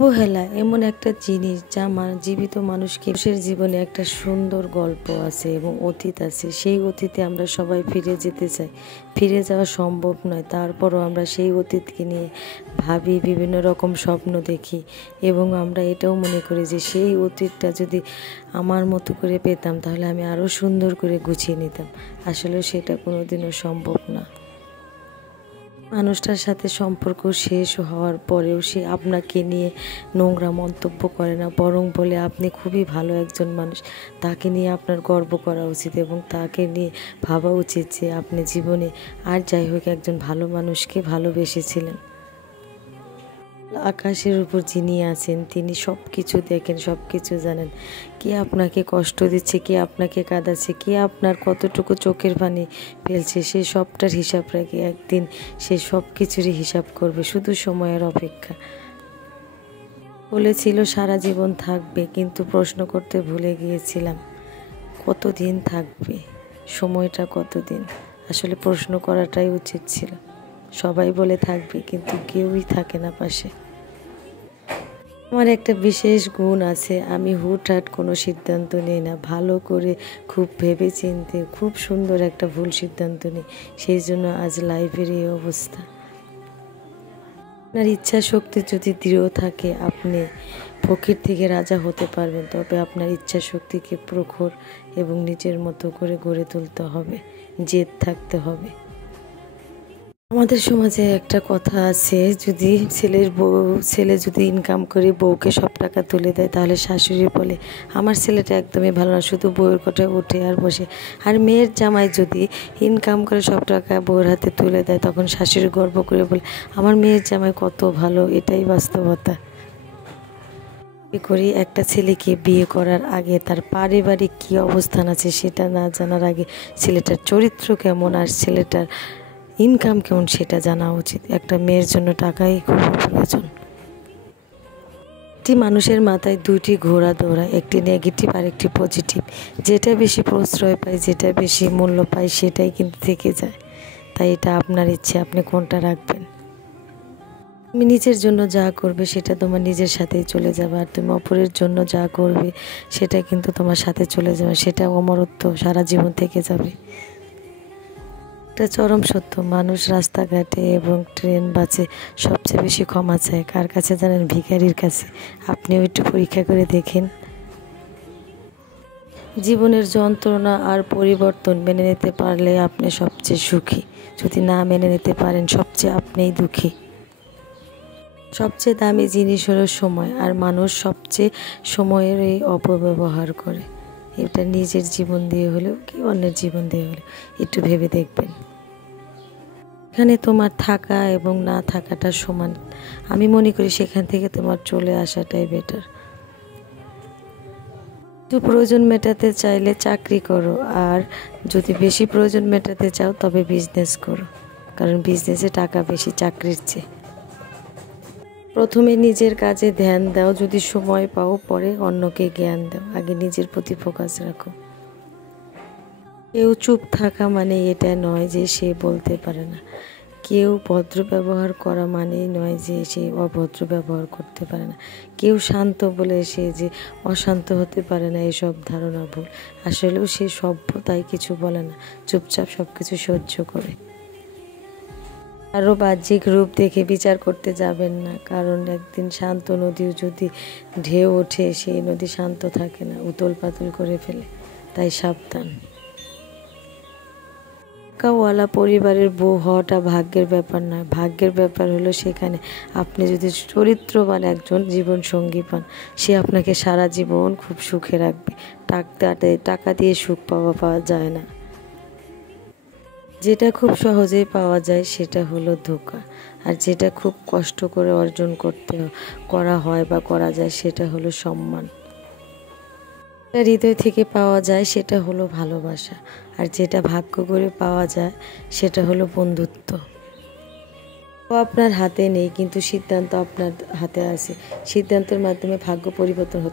অবহেলা এমন একটা জিনিস যা জীবিত মানুষকে মানুষের জীবনে একটা সুন্দর গল্প আছে এবং অতীত আছে। সেই অতীতে আমরা সবাই ফিরে যেতে চাই, ফিরে যাওয়া সম্ভব নয়, তারপরও আমরা সেই অতীতকে নিয়ে ভাবি, বিভিন্ন রকম স্বপ্ন দেখি এবং আমরা এটাও মনে করি যে সেই অতীতটা যদি আমার মতো করে পেতাম তাহলে আমি আরও সুন্দর করে গুছিয়ে নিতাম। আসলে সেটা কোনোদিনও সম্ভব না। মানুষটার সাথে সম্পর্ক শেষ হওয়ার পরেও সে আপনাকে নিয়ে নোংরা মন্তব্য করে না, বরং বলে আপনি খুবই ভালো একজন মানুষ, তাকে নিয়ে আপনার গর্ব করা উচিত এবং তাকে নিয়ে ভাবা উচিত যে আপনি জীবনে আর যাই হোক একজন ভালো মানুষকে ভালোবেসেছিলেন। আকাশের উপর যিনি আছেন তিনি সব কিছু দেখেন, সব কিছু জানেন। কে আপনাকে কষ্ট দিচ্ছে, কে আপনাকে কাঁদাচ্ছে, কে আপনার কতটুকু চোখের পানি ফেলছে, সে সবটার হিসাব রাখে। একদিন সে সব কিছুরই হিসাব করবে, শুধু সময়ের অপেক্ষা। বলেছিল সারা জীবন থাকবে, কিন্তু প্রশ্ন করতে ভুলে গিয়েছিলাম কতদিন থাকবে, সময়টা কতদিন। আসলে প্রশ্ন করাটাই উচিত ছিল। সবাই বলে থাকবে, কিন্তু কেউই থাকে না পাশে। আমার একটা বিশেষ গুণ আছে, আমি হুটহাট কোনো সিদ্ধান্ত নিই না, ভালো করে খুব ভেবে চিনতে খুব সুন্দর একটা ভুল সিদ্ধান্ত নিই। সেই জন্য আজ লাইফের এই অবস্থা। আপনার ইচ্ছা শক্তি যদি দৃঢ় থাকে আপনি ফকির থেকে রাজা হতে পারবেন, তবে আপনার ইচ্ছা শক্তিকে প্রখর এবং নিজের মতো করে গড়ে তুলতে হবে, জেদ থাকতে হবে। আমাদের সমাজে একটা কথা আছে, যদি ছেলে যদি ইনকাম করে বউকে সব টাকা তুলে দেয় তাহলে শাশুড়ি বলে আমার ছেলেটা একদমই ভালো না, শুধু বউয়ের কোঠায় ওঠে আর বসে। আর মেয়ের জামাই যদি ইনকাম করে সব টাকা বউয়ের হাতে তুলে দেয় তখন শাশুড়ি গর্ব করে বলে আমার মেয়ের জামাই কত ভালো। এটাই বাস্তবতা। করি একটা ছেলেকে বিয়ে করার আগে তার পারিবারিক কী অবস্থান আছে সেটা না জানার আগে ছেলেটার চরিত্র কেমন আর ছেলেটার ইনকাম কেমন সেটা জানা উচিত। একটা মেয়ের জন্য টাকাই খুব প্রয়োজন। একটি মানুষের মাথায় দুইটি ঘোড়া দৌড়ায়, একটি নেগেটিভ আর একটি পজিটিভ। যেটা বেশি প্রশ্রয় পায়, যেটা বেশি মূল্য পায় সেটাই কিন্তু থেকে যায়। তাই এটা আপনার ইচ্ছে, আপনি কোনটা রাখবেন। তুমি নিজের জন্য যা করবে সেটা তোমার নিজের সাথেই চলে যাবে, আর তুমি অপরের জন্য যা করবে সেটা কিন্তু তোমার সাথে চলে যাবে, সেটা অমরত্ব সারা জীবন থেকে যাবে। একটা চরম সত্য, মানুষ রাস্তাঘাটে এবং ট্রেন বাসে সবচেয়ে বেশি ক্ষমা চায় কার কাছে জানেন? ভিখারির কাছে। আপনিও একটু পরীক্ষা করে দেখেন। জীবনের যন্ত্রণা আর পরিবর্তন মেনে নিতে পারলে আপনি সবচেয়ে সুখী, যদি না মেনে নিতে পারেন সবচেয়ে আপনিই দুঃখী। সবচেয়ে দামি জিনিস হলো সময়, আর মানুষ সবচেয়ে সময়ের এই অপব্যবহার করে। এটা নিজের জীবন দিয়ে হলেও কি অন্যের জীবন দিয়ে হলেও একটু ভেবে দেখবেন। এখানে তোমার থাকা এবং না থাকাটা সমান। আমি মনে করি সেখান থেকে তোমার চলে আসাটাই বেটার। একটু প্রয়োজন মেটাতে চাইলে চাকরি করো, আর যদি বেশি প্রয়োজন মেটাতে চাও তবে বিজনেস করো, কারণ বিজনেসে টাকা বেশি চাকরির চেয়ে। প্রথমে নিজের কাজে ধ্যান দাও, যদি সময় পাও পরে অন্যকে জ্ঞান দাও, আগে নিজের প্রতি ফোকাস রাখো। কেউ চুপ থাকা মানে এটা নয় যে সে বলতে পারে না, কেউ ভদ্র ব্যবহার করা মানেই নয় যে সে অভদ্র ব্যবহার করতে পারে না, কেউ শান্ত বলে সে যে অশান্ত হতে পারে না, এসব ধারণা ভুল। আসলেও সে সভ্য তাই কিছু বলে না, চুপচাপ সব কিছু সহ্য করে। আরও বাহ্যিক রূপ দেখে বিচার করতে যাবেন না, কারণ একদিন শান্ত নদীও যদি ঢেউ ওঠে সেই নদী শান্ত থাকে না, উতল পাতল করে ফেলে। তাই সাবধান। টাকাওয়ালা পরিবারের বউ হওয়াটা ভাগ্যের ব্যাপার নয়, ভাগ্যের ব্যাপার হলো সেখানে আপনি যদি চরিত্রবান একজন জীবন সঙ্গী পান, সে আপনাকে সারা জীবন খুব সুখে রাখবে। টাকা দিয়ে সুখ পাওয়া যায় না। যেটা খুব সহজেই পাওয়া যায় সেটা হলো ধোঁকা, আর যেটা খুব কষ্ট করে অর্জন করা হয় বা করা যায় সেটা হলো সম্মান। হৃদয় থেকে পাওয়া যায় সেটা হলো ভালোবাসা, আর যেটা ভাগ্য করে পাওয়া যায় সেটা হলো বন্ধুত্ব। আপনার হাতে নেই, কিন্তু সিদ্ধান্ত আপনার হাতে আছে। সিদ্ধান্তের মাধ্যমে ভাগ্য পরিবর্তন হতে